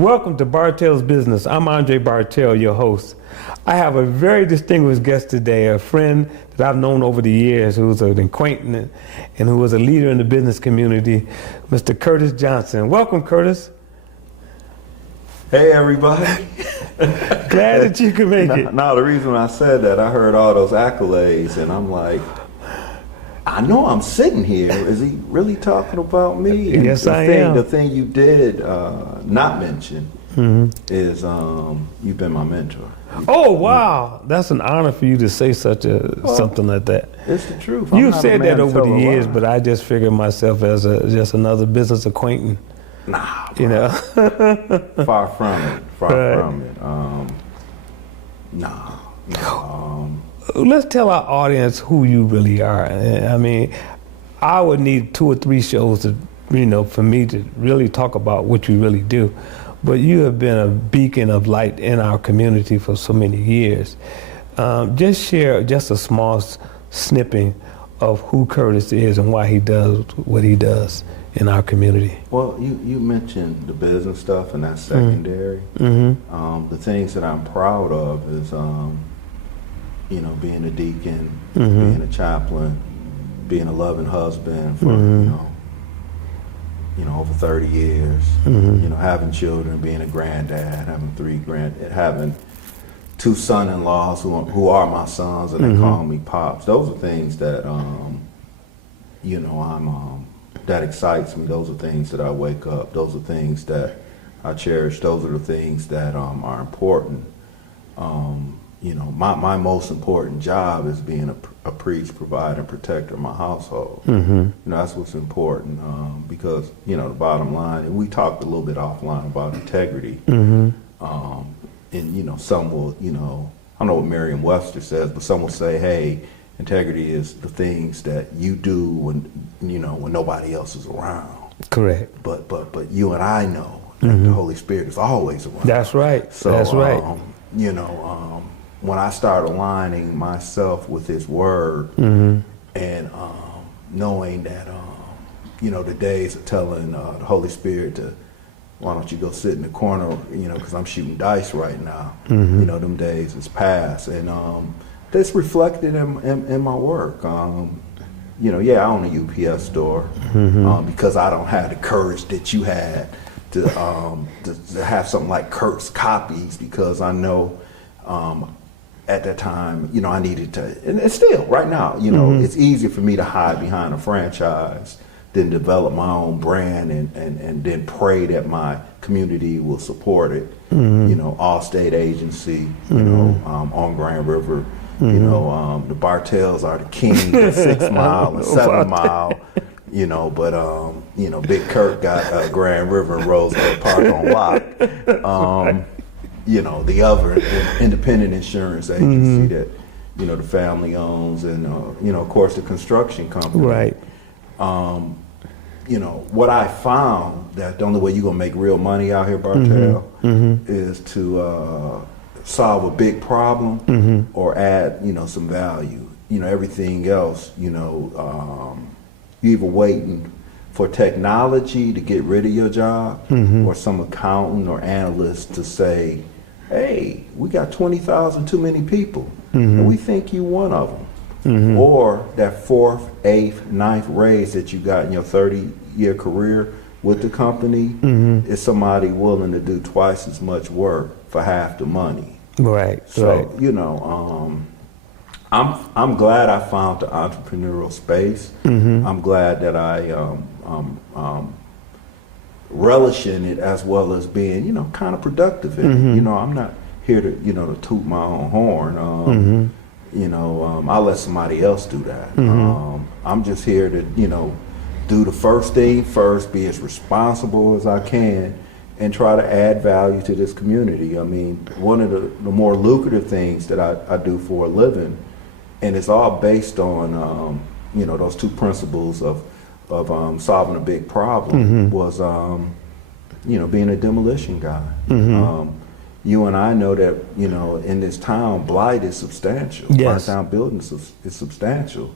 Welcome to Bartell'S Business. I'm Andre Bartell, your host. I have a very distinguished guest today, a friend that I've known over the years who's an acquaintance and who was a leader in the business community, Mr. Curtis Johnson. Welcome, Curtis. Hey, everybody. Glad that you could make it. No, the reason I said that, I heard all those accolades, and I'm like, I know I'm sitting here. Is he really talking about me? And yes, I am. The thing you did not mention is you've been my mentor. Oh, wow. That's an honor for you to say something like that. It's the truth. You've said that over the years, but I just figured myself as just another business acquaintance. Nah, bro. You know. Far from it. From it. Let's tell our audience who you really are. I mean, I would need 2 or 3 shows to, for me to really talk about what you really do. But you have been a beacon of light in our community for so many years. Just share just a small snippet of who Curtis is and why he does what he does in our community. Well, you mentioned the business stuff, and that's secondary. The things that I'm proud of is, being a deacon, being a chaplain, being a loving husband for, over 30 years, having children, being a granddad, having 2 son-in-laws who are my sons, and they call me Pops. Those are things that, that excites me. Those are things that I wake up. Those are things that I cherish. Those are the things that are important. My most important job is being a priest, provider, and protector of my household. That's what's important because, the bottom line, and we talked a little bit offline about integrity. And, some will, I don't know what Merriam-Webster says, but some will say, hey, integrity is the things that you do when nobody else is around. Correct. But you and I know that the Holy Spirit is always around. That's right. So, that's right. When I start aligning myself with His Word and knowing that, the days of telling the Holy Spirit to, why don't you go sit in the corner, because I'm shooting dice right now. Them days is past. And that's reflected in my work. I own a UPS store because I don't have the courage that you had to have something like Kurt's Copies, because I know at that time, I needed to, and it's still right now, it's easier for me to hide behind a franchise than develop my own brand and then pray that my community will support it. All-state agency, on Grand River. The Bartells are the king at 6 Mile and 7 Mile. But Big Kurt got Grand River and Roosevelt Park on lock. The other independent insurance agency that the family owns, and of course the construction company. Right. What I found, that the only way you're gonna make real money out here, Bartell, is to solve a big problem or add some value. Everything else, you either waiting for technology to get rid of your job, or some accountant or analyst to say, hey, we got 20,000 too many people, and we think you one of them. Or that 4th, 8th, 9th raise that you got in your 30-year career with the company is somebody willing to do twice as much work for half the money. Right. So, I'm glad I found the entrepreneurial space. I'm glad that I relish in it, as well as being, kind of productive in it. I'm not here to, to toot my own horn. I'll let somebody else do that. I'm just here to, do the first thing first, be as responsible as I can, and try to add value to this community. I mean, one of the more lucrative things that I do for a living, and it's all based on, those 2 principles of solving a big problem, was, being a demolition guy. You and I know that, in this town, blight is substantial. Yes. Burnt down buildings is substantial.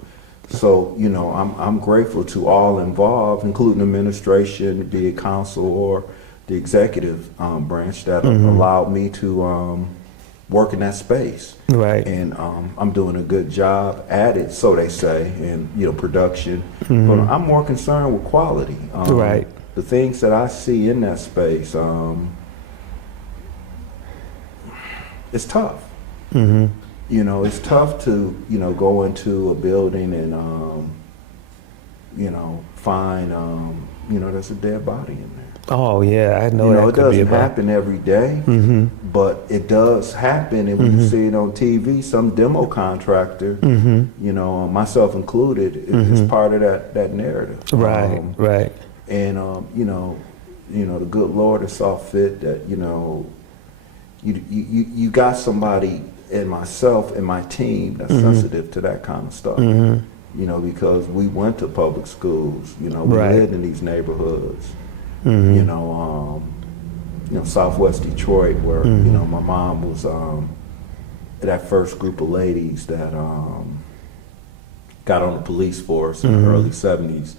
So, I'm grateful to all involved, including administration, be it council or, the executive branch that allowed me to work in that space. Right. And I'm doing a good job at it, so they say, and production. But I'm more concerned with quality. Right. The things that I see in that space, it's tough. It's tough to go into a building and find there's a dead body in there. Oh yeah, I know that it could be doesn't happen every day, but it does happen. And when you see it on TV, some demo contractor, myself included, is part of that narrative. Right, right. And the good Lord has saw fit that you got somebody in myself and my team that's sensitive to that kind of stuff. Because we went to public schools. We lived in these neighborhoods. Southwest Detroit, where my mom was that first group of ladies that got on the police force in the early '70s.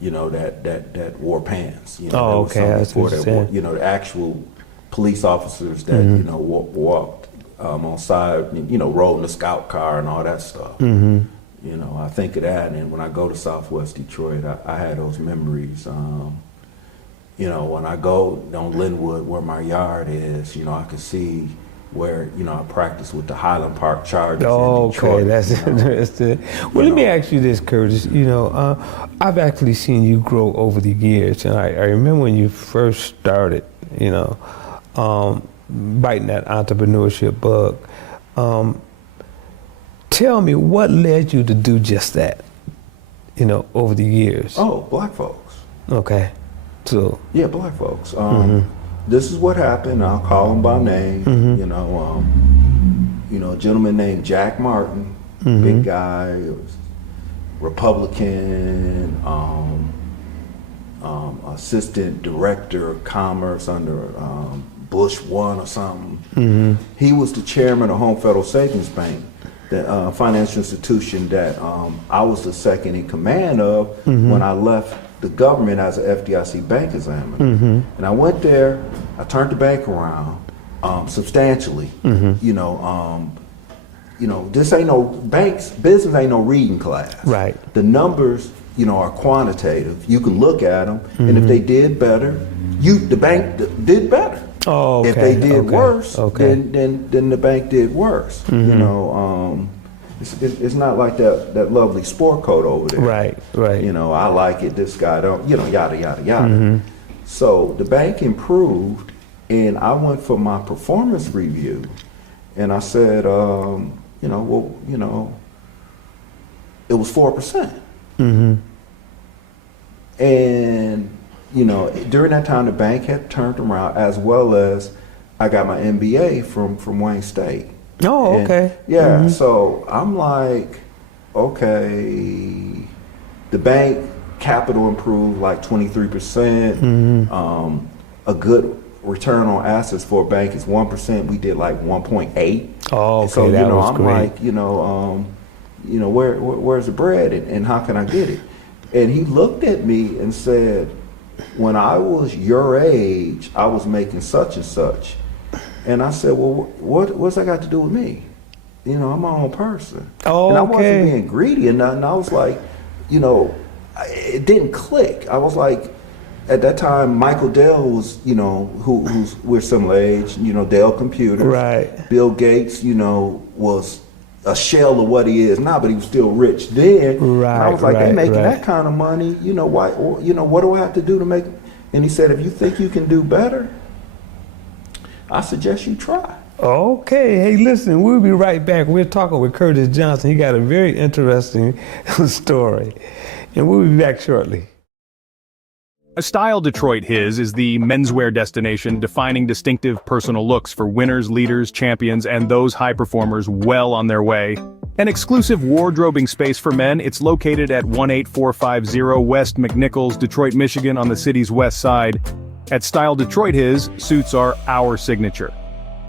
That wore pants. Oh, okay. That's what wore, the actual police officers that walked on side, rode in the scout car and all that stuff. I think of that, and when I go to Southwest Detroit, I had those memories. When I go on Linwood, where my yard is, I can see where, I practice with the Highland Park Chargers in Detroit. Okay, that's interesting. Well, let me ask you this, Curtis. I've actually seen you grow over the years, and I remember when you first started, biting that entrepreneurship bug. Tell me, what led you to do just that, over the years? Oh, black folks. Okay. So. Yeah, black folks. This is what happened. I'll call them by name. A gentleman named Jack Martin, big guy, Republican, assistant director of commerce under Bush 1 or something. He was the chairman of Home Federal Savings Bank, the financial institution that I was the second in command of when I left the government as an FDIC bank examiner. And I went there, I turned the bank around substantially. This ain't no banks, business ain't no reading class. Right. The numbers, are quantitative. You can look at them, and if they did better, the bank did better. Oh, okay. If they did worse, then the bank did worse. It's not like that lovely sport coat over there. Right, right. I like it, this guy don't, yada, yada, yada. So the bank improved, and I went for my performance review, and I said, it was 4%. And, during that time, the bank had turned around, as well as I got my MBA from Wayne State. Oh, okay. And, so I'm like, okay, the bank capital improved like 23%. A good return on assets for a bank is 1%. We did like 1.8. Oh, okay, so, that was I'm great. Like, where's the bread and how can I get it? And he looked at me and said, when I was your age, I was making such and such. And I said, well, what's that got to do with me? I'm my own person. Oh, and I okay. wasn't being greedy or nothing. I was like, it didn't click. I was like, at that time, Michael Dell was, who's we're similar age, Dell Computers. Right. Bill Gates, was a shell of what he is now, but he was still rich then. Right. And I was like, they making right. that kind of money, why? What do I have to do to make? And he said, if you think you can do better, I suggest you try. Okay. Hey, listen, we'll be right back. We're talking with Curtis Johnson. He got a very interesting story, and we'll be back shortly. A Style Detroit His is the menswear destination defining distinctive personal looks for winners, leaders, champions, and those high performers well on their way. An exclusive wardrobing space for men, it's located at 18450 West McNichols, Detroit, Michigan on the city's west side. At Style Detroit His, suits are our signature.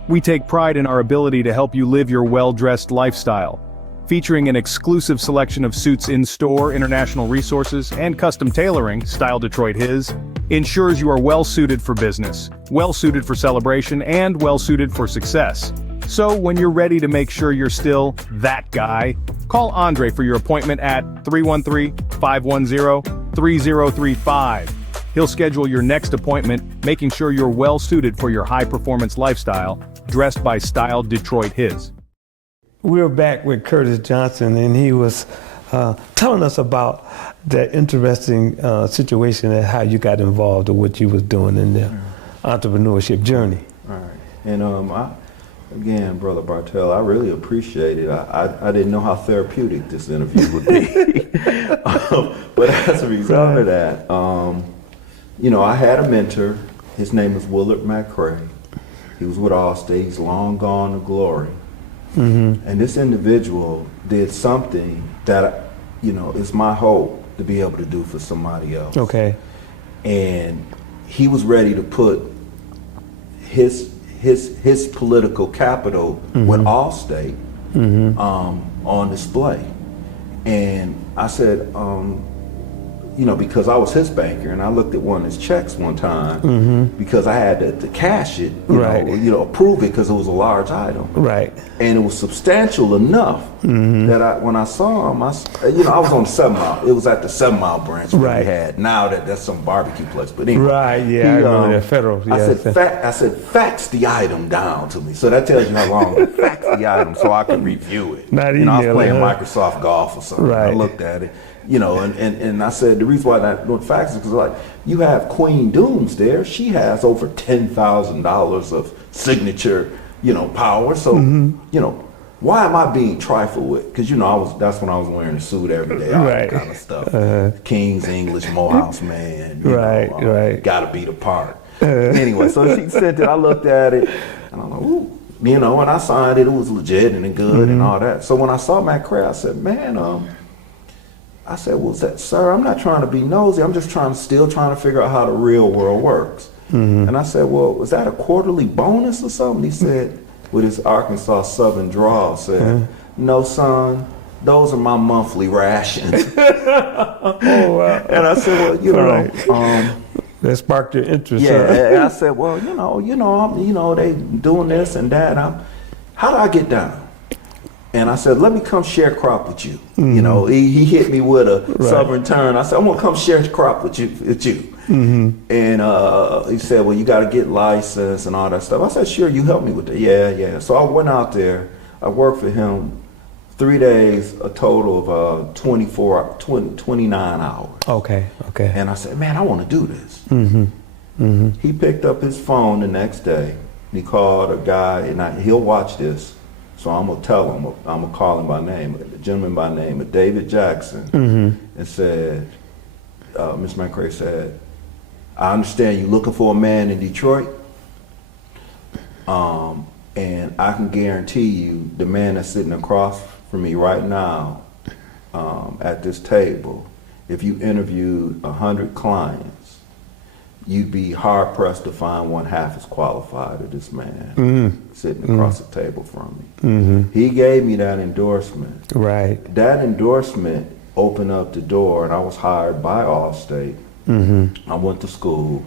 We take pride in our ability to help you live your well-dressed lifestyle. Featuring an exclusive selection of suits in-store, international resources, and custom tailoring, Style Detroit His ensures you are well-suited for business, well-suited for celebration, and well-suited for success. So when you're ready to make sure you're still that guy, call Andre for your appointment at 313-510-3035. He'll schedule your next appointment, making sure you're well-suited for your high-performance lifestyle, dressed by Style Detroit His. We're back with Curtis Johnson, and he was telling us about that interesting situation and how you got involved in what you was doing in the entrepreneurship journey. All right. And again, Brother Bartell, I really appreciate it. I didn't know how therapeutic this interview would be. But as a result of that, you know, I had a mentor. His name is Willard McCrae. He was with Allstate. He's long gone to glory. And this individual did something that, you know, is my hope to be able to do for somebody else. Okay. And he was ready to put his political capital with Allstate on display. And I said, you know, because I was his banker, and I looked at one of his checks one time because I had to cash it, you know, approve it because it was a large item. Right. And it was substantial enough that when I saw him, you know, I was on the 7 Mile. It was at the 7 Mile branch where we had. Now that's some barbecue place. But anyway. Right, yeah, I remember that Federal. Yeah, I said, fax the item down to me. So that tells you how long. Fax the item so I can review it. Not you know, I was playing email, Microsoft Golf or something. Right. I looked at it. You know, and I said, the reason why I don't fax is because, like, you have Queen Dooms there. She has over $10,000 of signature, you know, power. So, you know, why am I being trifled with? Because, you know, that's when I was wearing a suit every day, all that kind of stuff. King's English, Morehouse man. You know, gotta be the part. Anyway, so she sent it. I looked at it, and I'm like, ooh. You know, and I signed it. It was legit and good and all that. So when I saw McCrae, I said, man, I said, well, sir, I'm not trying to be nosy. I'm just still trying to figure out how the real world works. And I said, well, was that a quarterly bonus or something? He said, with his Arkansas Southern drawl, said, no, son, those are my monthly rations. Oh, wow. And I said, well, you know, that sparked your interest. Yeah, and I said, well, you know, they doing this and that. How do I get down? And I said, let me come share crop with you. You know, he hit me with a Southern turn. I said, I'm gonna come share crop with you. And he said, well, you gotta get licensed and all that stuff. I said, sure, you help me with that. Yeah. So I went out there. I worked for him 3 days, a total of 29 hours. Okay. And I said, man, I wanna do this. He picked up his phone the next day. He called a guy, and he'll watch this. So I'm gonna tell him, I'm gonna call him by name, a gentleman by name, David Jackson, and said, Ms. McCrae said, I understand you're looking for a man in Detroit, and I can guarantee you the man that's sitting across from me right now at this table, if you interviewed 100 clients, you'd be hard pressed to find one half as qualified as this man sitting across the table from me. He gave me that endorsement. Right. That endorsement opened up the door, and I was hired by Allstate. I went to school.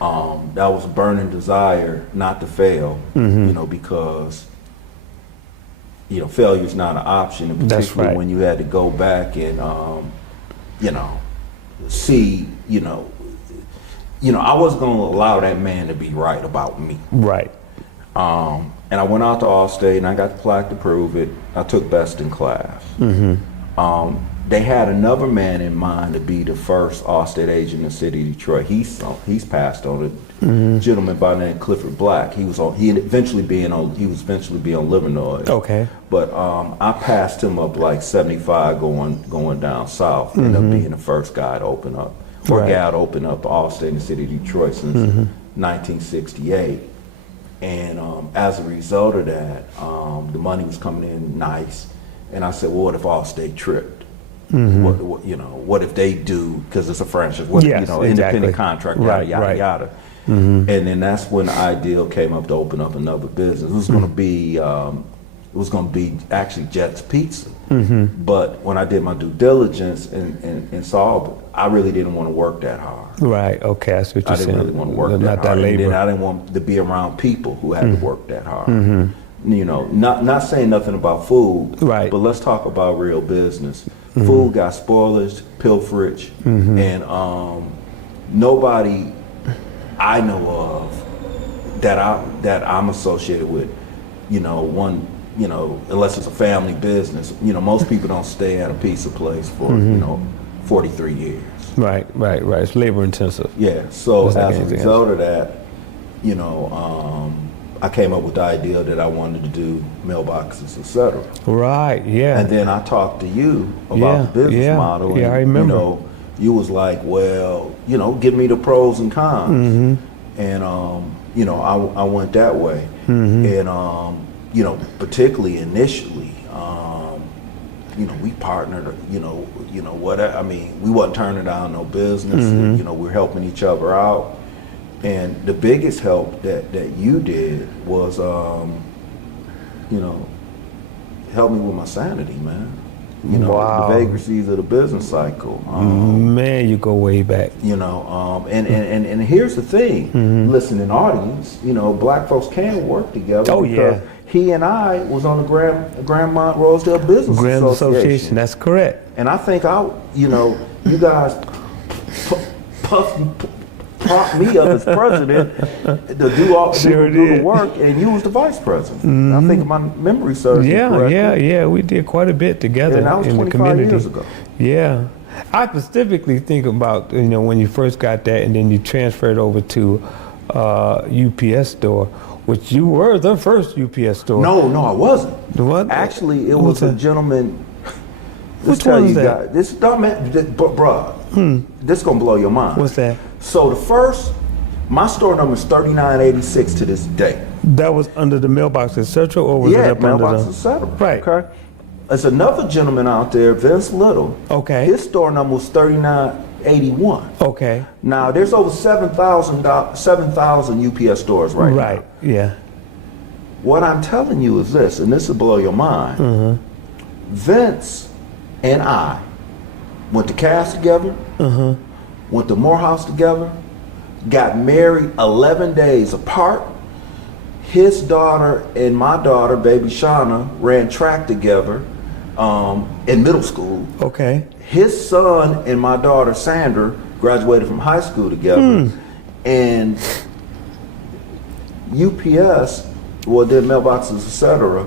That was a burning desire not to fail, you know, because, you know, failure's not an option, in particular when you had to go back and, you know, see, you know, I wasn't going to allow that man to be right about me. Right. And I went out to Allstate, and I got the plaque to prove it. I took best in class. They had another man in mind to be the first Allstate agent in the city of Detroit. He's passed on. A gentleman by the name of Clifford Black. He was eventually being on Livernois. Okay. But I passed him up like 75 going down south. Ended up being the first guy to open up. Gal to open up Allstate in the city of Detroit since 1968. And as a result of that, the money was coming in nice. And I said, well, what if Allstate tripped? What if they do, because it's a franchise, independent contract, yada. And then that's when the idea came up to open up another business. It was going to be it was going to be actually Jet's Pizza. But when I did my due diligence and saw, I really didn't want to work that hard. Right. Okay. That's what you're I saying. didn't really want to work Not that that hard. labor. And then I didn't want to be around people who had to work that hard. You know, not saying nothing about food, Right. but let's talk about real business. Food got spoilage, pilferage, and nobody I know of that I'm associated with, you know, unless it's a family business, you know, most people don't stay at a pizza place for, you know, 43 years. Right. It's labor intensive. Yeah, so Just like as a anything result of that, you know, I came up with the idea that I wanted to do mailboxes, etc. Right. Yeah. And then I talked to you about the business model. Yeah, and, I remember. You know, you was like, well, you know, give me the pros and cons. And, you know, I went that way. And, you know, particularly initially, you know, we partnered, you know, I mean, we wasn't turning down no business. You know, we're helping each other out. And the biggest help that you did was, you know, help me with my sanity, man. You know, Wow. the vagaries of the business cycle. Man, you go way back. You know, and here's the thing, listening audience, you know, black folks can work together. Oh, because yeah. he and I was on the Grandmont Rosedale Business Grand Association. Association. That's correct. And I think you know, you guys propped me up as president to do the work, and you was the vice president. I think my memory serves me correctly. Yeah. We did quite a bit together And that was in the 25 community. years ago. Yeah. I specifically think about, you know, when you first got that and then you transferred over to UPS store, which you were the first UPS store. No, I wasn't. What? Actually, it What's was a that? gentleman. Which one is that? This dumb man, bruh, this gonna blow your mind. What's that? So my store number is 3986 to this day. That was under the mailbox, etc., or was it Yeah, up under mailbox, the? etc. Right. Okay. There's another gentleman out there, Vince Little. Okay. His store number was 3981. Okay. Now there's over 7,000 UPS stores right now. Right. Yeah. What I'm telling you is this, and this will blow your mind. Vince and I went to Cass together, went to Morehouse together, got married 11 days apart. His daughter and my daughter, baby Shauna, ran track together in middle school. Okay. His son and my daughter Sandra graduated from high school together. And UPS, well, their mailboxes, etc.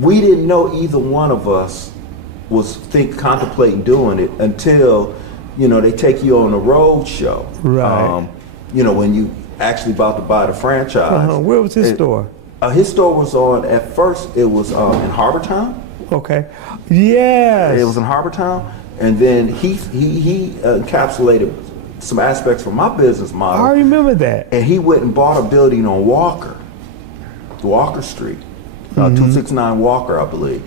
We didn't know either one of us was contemplating doing it until, you know, they take you on a road show. Right. You know, when you actually about to buy the franchise. Where was his store? His store was at first it was in Harbortown. Okay. Yes. It was in Harbortown, and then he encapsulated some aspects from my business model. I remember that. And he went and bought a building on Walker Street, 269 Walker, I believe.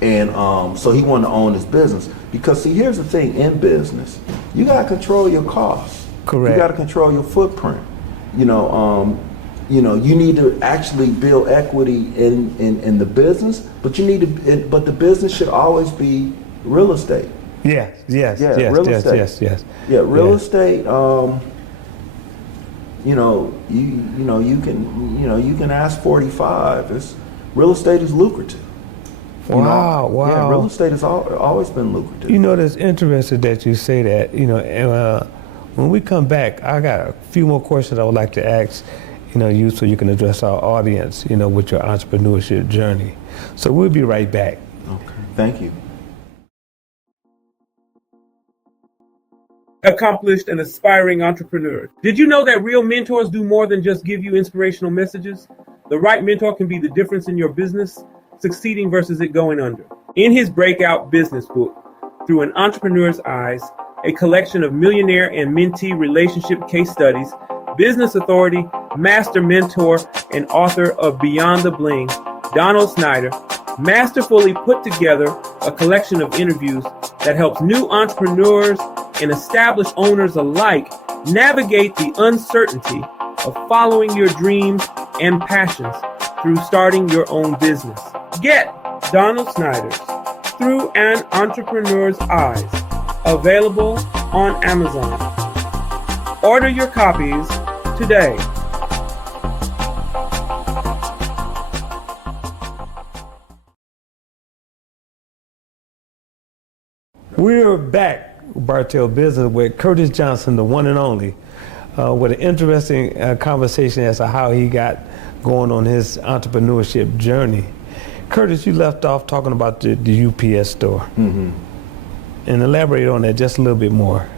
And so he wanted to own his business because, see, here's the thing in business: you got to control your costs. Correct. You got to control your footprint. You you need to actually build equity in the business, but but the business should always be real estate. Yes. Yeah, real estate. Yes. Yeah, real estate. You can ask 45. Real estate is lucrative. Wow. Yeah, real estate has always been lucrative. You know, that's interesting that you say that. You know, and, when we come back, I got a few more questions I would like to ask, you so you can address our audience, with your entrepreneurship journey. So we'll be right back. Okay, thank you. Accomplished and aspiring entrepreneur. Did you know that real mentors do more than just give you inspirational messages? The right mentor can be the difference in your business, succeeding versus it going under. In his breakout business book, Through an Entrepreneur's Eyes, a collection of millionaire and mentee relationship case studies, business authority, master mentor, and author of Beyond the Bling, Donald Snyder, masterfully put together a collection of interviews that helps new entrepreneurs and established owners alike navigate the uncertainty of following your dreams and passions through starting your own business. Get Donald Snyder's Through an Entrepreneur's Eyes, available on Amazon. Order your copies today. We're back, Bartell Business, with Curtis Johnson, the one and only, with an interesting conversation as to how he got going on his entrepreneurship journey. Curtis, you left off talking about the UPS store. Mm-hmm. And elaborate on that just a little bit more.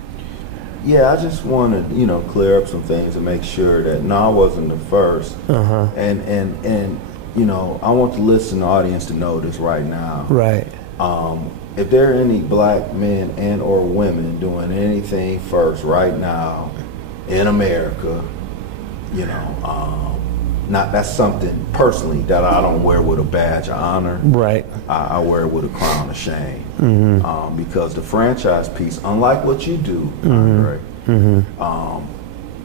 Yeah, I just want to, clear up some things and make sure that I wasn't the first. Uh-huh. And I want the listening audience to know this right now. Right. If there are any black men and or women doing anything first right now in America, that's something personally that I don't wear with a badge of honor. Right. I wear it with a crown of shame. Mm-hmm. Because the franchise piece, unlike what you do, Mm-hmm. Andre, Mm-hmm.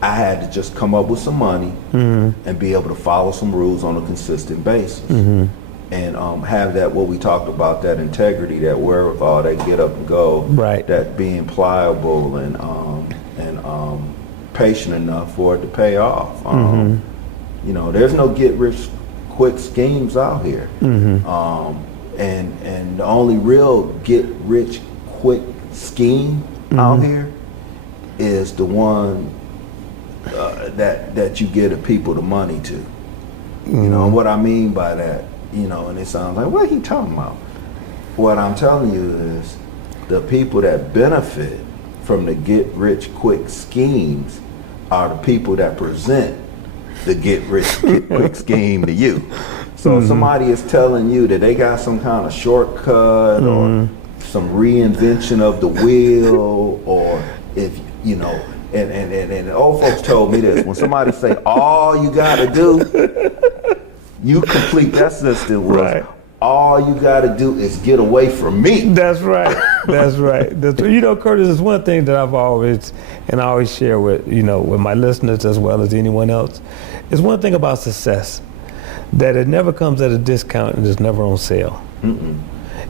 I had to just come up with some money Mm-hmm. and be able to follow some rules on a consistent basis. Mm-hmm. And have that, what we talked about, that integrity, that wherewithal, that get up and go, Right. that being pliable and patient enough for it to pay off. Mm-hmm. There's no get rich quick schemes out here. Mm-hmm. And the only real get rich quick scheme out here is the one that you give people the money to. And what I mean by that, and it sounds like, what are you talking about? What I'm telling you is the people that benefit from the get rich quick schemes are the people that present the get rich quick scheme to you. So if somebody is telling you that they got some kind of shortcut or some reinvention of the wheel, or if and old folks told me this, when somebody say all you gotta do, you complete that system was Right. all you gotta do is get away from me. That's right. That's right. Curtis, is one thing that I always share with with my listeners as well as anyone else. It's one thing about success, that it never comes at a discount and it's never on sale. Mm-mm.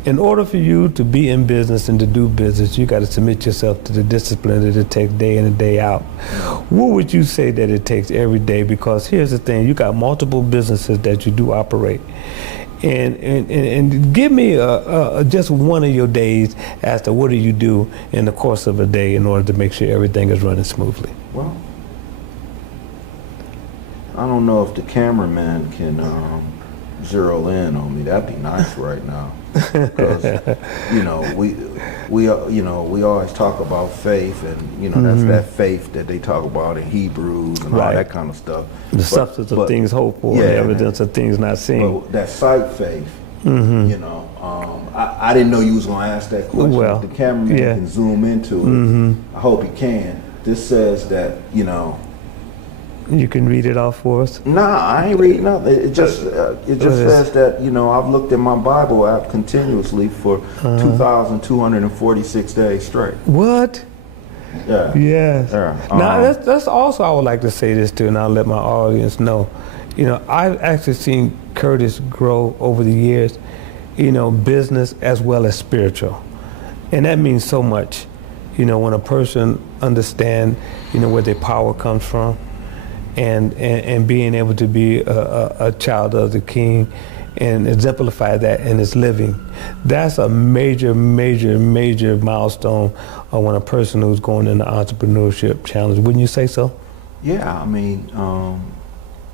In order for you to be in business and to do business, you got to submit yourself to the discipline that it takes day in and day out. What would you say that it takes every day? Because here's the thing, you got multiple businesses that you do operate. And give me just one of your days as to what do you do in the course of a day in order to make sure everything is running smoothly. Well, I don't know if the cameraman can zero in on me. That'd be nice right now. Because we always talk about faith, and that's that faith that they talk about in Hebrews and all that kind of stuff. The substance of things hoped for, the evidence of things not seen. But that sight faith, I didn't know you was gonna ask that question. Well, if the cameraman can zoom into it, I hope he can. This says that You can read it off for us. Nah, I ain't reading nothing. It just says that I've looked at my Bible app continuously for 2,246 days straight. What? Yeah. Yes. Yeah. Now that's also, I would like to say this too, and I'll let my audience know. I've actually seen Curtis grow over the years, business as well as spiritual, and that means so much. When a person understands, where their power comes from. And being able to be a child of the King and exemplify that in his living, that's a major, major, major milestone when a person who's going into entrepreneurship challenge. Wouldn't you say so? Yeah, I mean, I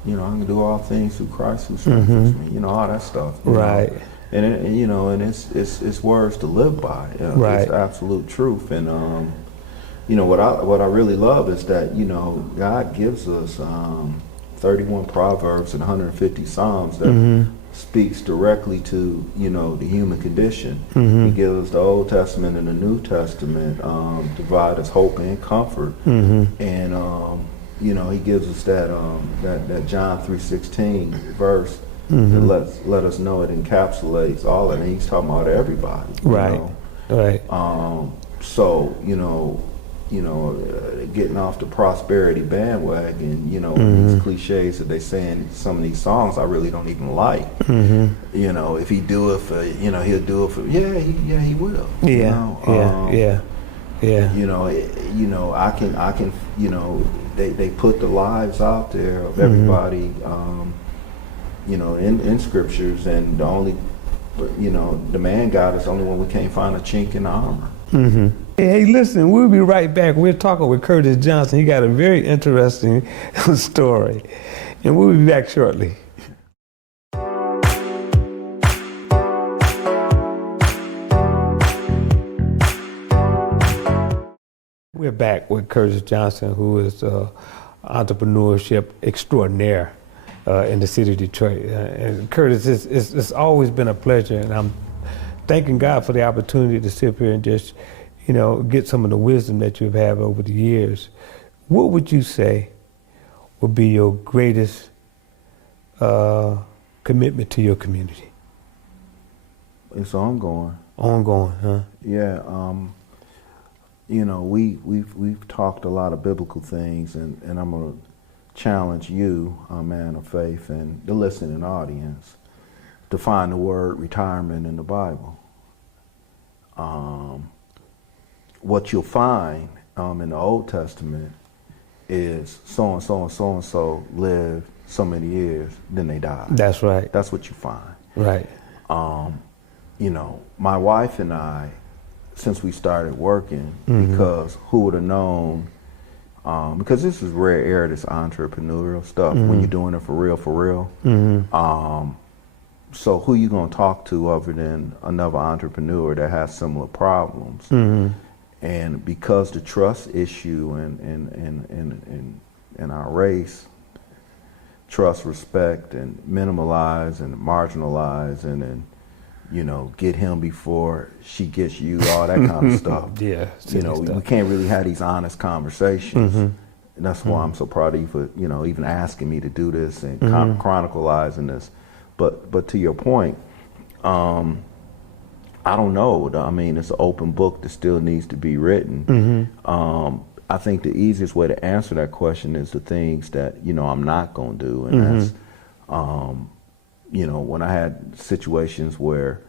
can do all things through Christ who strengthens me. All that stuff. Right. And it's words to live by. Right. It's absolute truth. And what I really love is that God gives us 31 Proverbs and 150 Psalms that speaks directly to the human condition. He gives us the Old Testament and the New Testament to provide us hope and comfort. And he gives us that John 3:16 verse that let us know it encapsulates all, and he's talking about everybody. Right. Right. So getting off the prosperity bandwagon, these cliches that they say in some of these songs I really don't even like. If he do it for, he'll do it for, he will. I can, they put the lives out there of everybody, in scriptures, and the only, the man God is the only one we can't find a chink in the armor. Hey, listen, we'll be right back. We're talking with Curtis Johnson. He got a very interesting story, and we'll be back shortly. We're back with Curtis Johnson, who is entrepreneurship extraordinaire in the city of Detroit. And Curtis, it's always been a pleasure, and I'm thanking God for the opportunity to sit here and just, get some of the wisdom that you've had over the years. What would you say would be your greatest commitment to your community? It's ongoing. Ongoing, huh? Yeah. We've talked a lot of biblical things, and I'm gonna challenge you, a man of faith, and the listening audience, to find the word retirement in the Bible. What you'll find in the Old Testament is so and so and so and so lived so many years, then they died. That's right. That's what you find. Right. My wife and I, since we started working, because who would have known, because this is rare air, this entrepreneurial stuff, when you're doing it for real. So who you gonna talk to other than another entrepreneur that has similar problems? And because the trust issue in our race, trust, respect, and minimalize and marginalize, and get him before she gets you, all that kind of stuff. Yeah, we can't really have these honest conversations. And that's why I'm so proud of you for, even asking me to do this and chronicalizing this. But to your point, I don't know. I mean, it's an open book that still needs to be written. I think the easiest way to answer that question is the things that, I'm not going to do. And that's, when I had situations where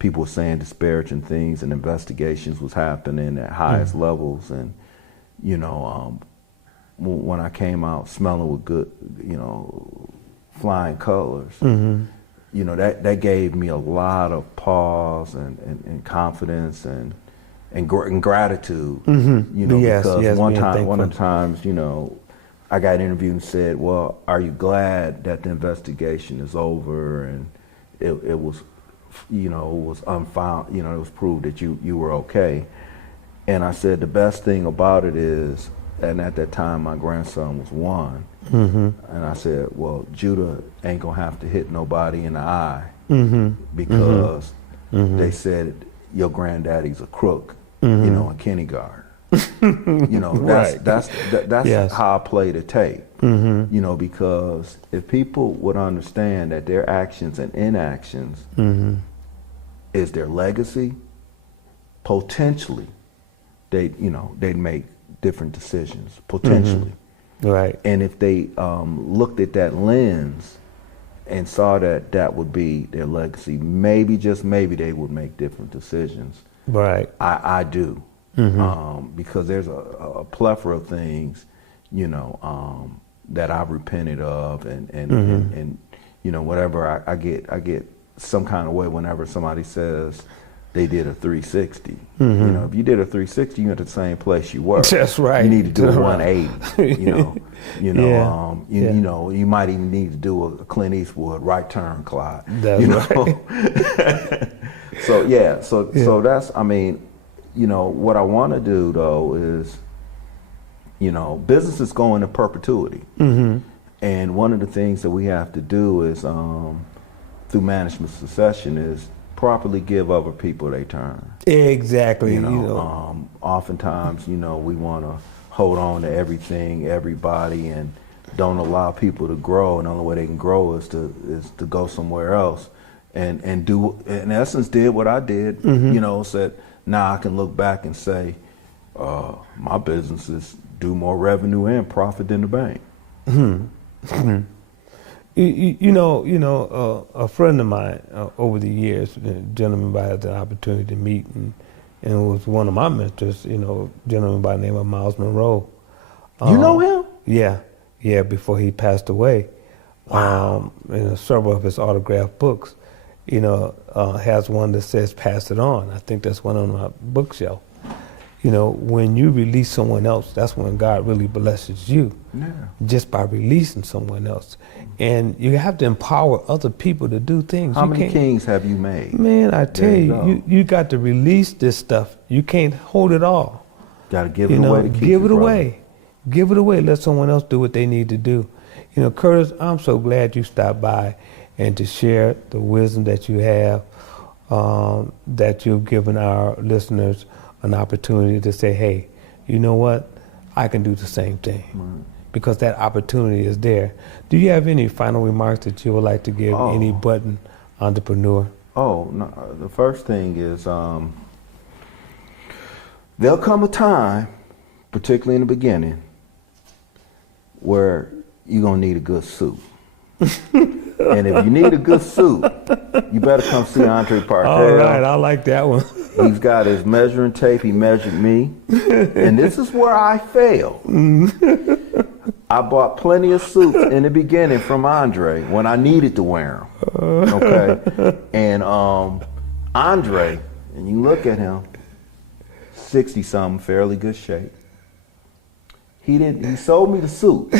people were saying disparaging things and investigations was happening at highest levels, and, when I came out smelling with good, flying colors, that gave me a lot of pause and confidence and gratitude, because one of the times, I got interviewed and said, well, are you glad that the investigation is over and it was, it was unfound, it was proved that you were okay. And I said, the best thing about it is, and at that time my grandson was 1, and I said, well, Judah ain't gonna have to hit nobody in the eye because they said your granddaddy's a crook, in kindergarten. That's Yes. how I play the tape. Because if people would understand that their actions and inactions is their legacy, potentially they'd make different decisions, potentially. Right. And if they looked at that lens and saw that that would be their legacy, maybe, just maybe, they would make different decisions. Right. I do. Because there's a plethora of things, that I've repented of, and whatever I get some kind of way whenever somebody says they did a 360. If you did a 360, you're at the same place you were. That's right. You need to do a 180. You might even need to do a Clint Eastwood right turn, Clyde. That's right. So that's, what I want to do though is, businesses go into perpetuity. And one of the things that we have to do is, through management succession, is properly give other people their turn. Exactly. Oftentimes, we want to hold on to everything, everybody, and don't allow people to grow. And the only way they can grow is to go somewhere else, and do, in essence, did what I did. Said, now I can look back and say, My businesses do more revenue and profit than the bank. A friend of mine over the years, a gentleman I had the opportunity to meet, and it was one of my mentors, a gentleman by the name of Miles Monroe. You know him? Yeah, before he passed away. Wow. Several of his autographed books, has one that says "Pass It On." I think that's one on my bookshelf. When you release someone else, that's when God really blesses you. Yeah. Just by releasing someone else. And you have to empower other people to do things. How many kings have you made? Man, I tell you got to release this stuff. You can't hold it all. Got to give it away to keep give it brother. away. Give it away. Let someone else do what they need to do. Curtis, I'm so glad you stopped by and to share the wisdom that you have, that you've given our listeners an opportunity to say, hey, you know what? I can do the same thing. Right. Because that opportunity is there. Do you have any final remarks that you would like to give any budding entrepreneur? Oh, no, the first thing is there'll come a time, particularly in the beginning, where you're going to need a good suit. And if you need a good suit, you better come see Andre Bartell. All right, I like that one. He's got his measuring tape. He measured me. And this is where I failed. I bought plenty of suits in the beginning from Andre when I needed to wear them. Okay? And Andre, and you look at him, 60-something, fairly good shape. He sold me the suit,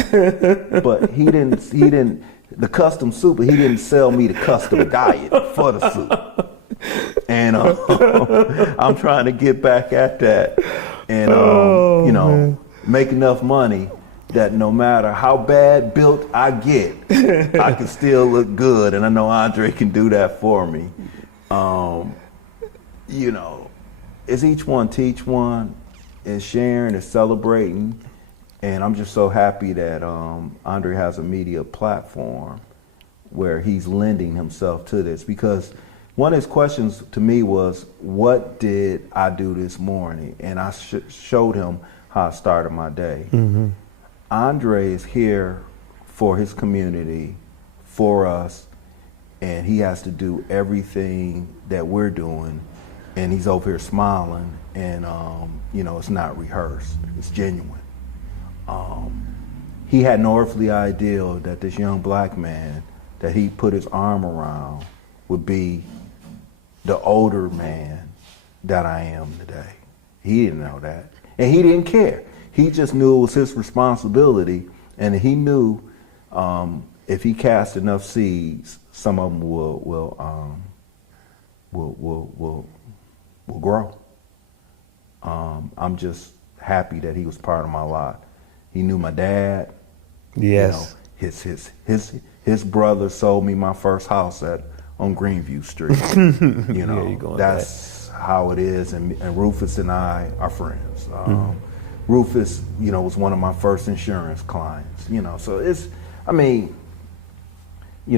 but he didn't the custom suit, but he didn't sell me the custom diet for the suit. And I'm trying to get back at that, and make enough money that no matter how bad built I get, I can still look good, and I know Andre can do that for me. It's each one teach one, it's sharing, it's celebrating, and I'm just so happy that Andre has a media platform where he's lending himself to this, because one of his questions to me was, what did I do this morning? And I showed him how I started my day. Mm-hmm. Andre is here for his community, for us, and he has to do everything that we're doing, and he's over here smiling, and it's not rehearsed, it's genuine. He had no earthly idea that this young black man that he put his arm around would be the older man that I am today. He didn't know that, and he didn't care. He just knew it was his responsibility, and he knew if he cast enough seeds, some of them will grow. I'm just happy that he was part of my life. He knew my dad. Yes. His brother sold me my first house on Greenview Street. That's how it is. And Rufus and I are friends. Rufus, was one of my first insurance clients. So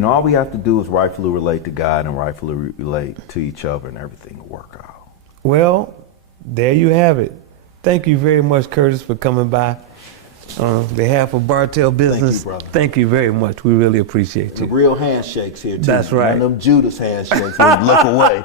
all we have to do is rightfully relate to God and rightfully relate to each other, and everything will work out. Well, there you have it. Thank you very much, Curtis, for coming by. On behalf of Bartell Business, thank you, brother. Thank you very much. We really appreciate you. The real handshakes here, too. That's right. None of them Judas handshakes when you look away.